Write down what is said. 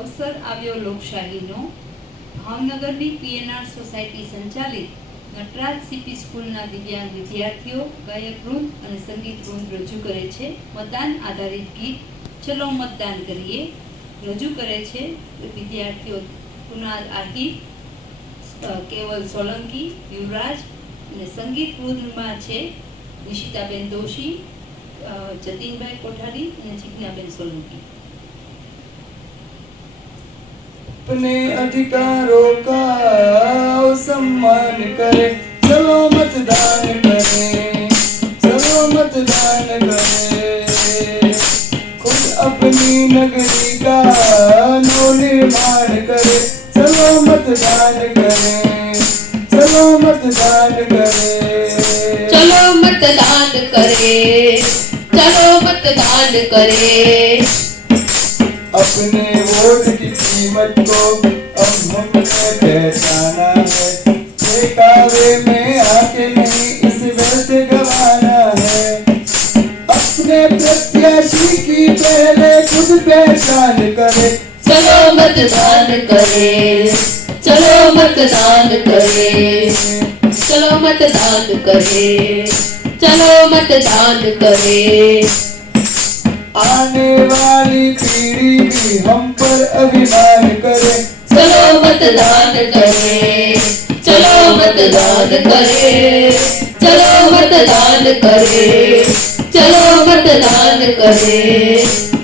અવસર આવ્યો લોકશાહીનો. ભાવનગરની પીએનઆર સોસાયટી સંચાલિત નટરાજ સીપી સ્કૂલના દિવ્યાંગ વિદ્યાર્થીઓ ગાયક વૃંદ અને સંગીત વૃંદ રજૂ કરે છે. મતદાન આધારિત ગીત ચલો મતદાન કરીએ રજૂ કરે છે. વિદ્યાર્થીઓ કુનાલ આહિર કેવલ સોલંકી, યુવરાજ અને સંગીત વૃંદમાં છે. નિશિતાબેન દોશી જતીનભાઈ કોઠારી અને જીજ્ઞાબેન સોલંકી. अपने अधिकारों का सम्मान करें। चलो मतदान करें। चलो मतदान करें। खुद अपनी नगरी का निर्माण करें। चलो मतदान करें। चलो मतदान करें। चलो मतदान करें। चलो मतदान करें। अपने वोट की कीमत को अब हमने पहचाना है। बेकावे में आके नहीं इस व्यर्थ गवाना है। अपने प्रत्याशी की पहले खुद पहचान करे। चलो मतदान करे चलो मतदान करे चलो मतदान करे चलो मतदान करे। आने वाली मतदान करे चलो मतदान करे चलो मतदान करे चलो मतदान करें।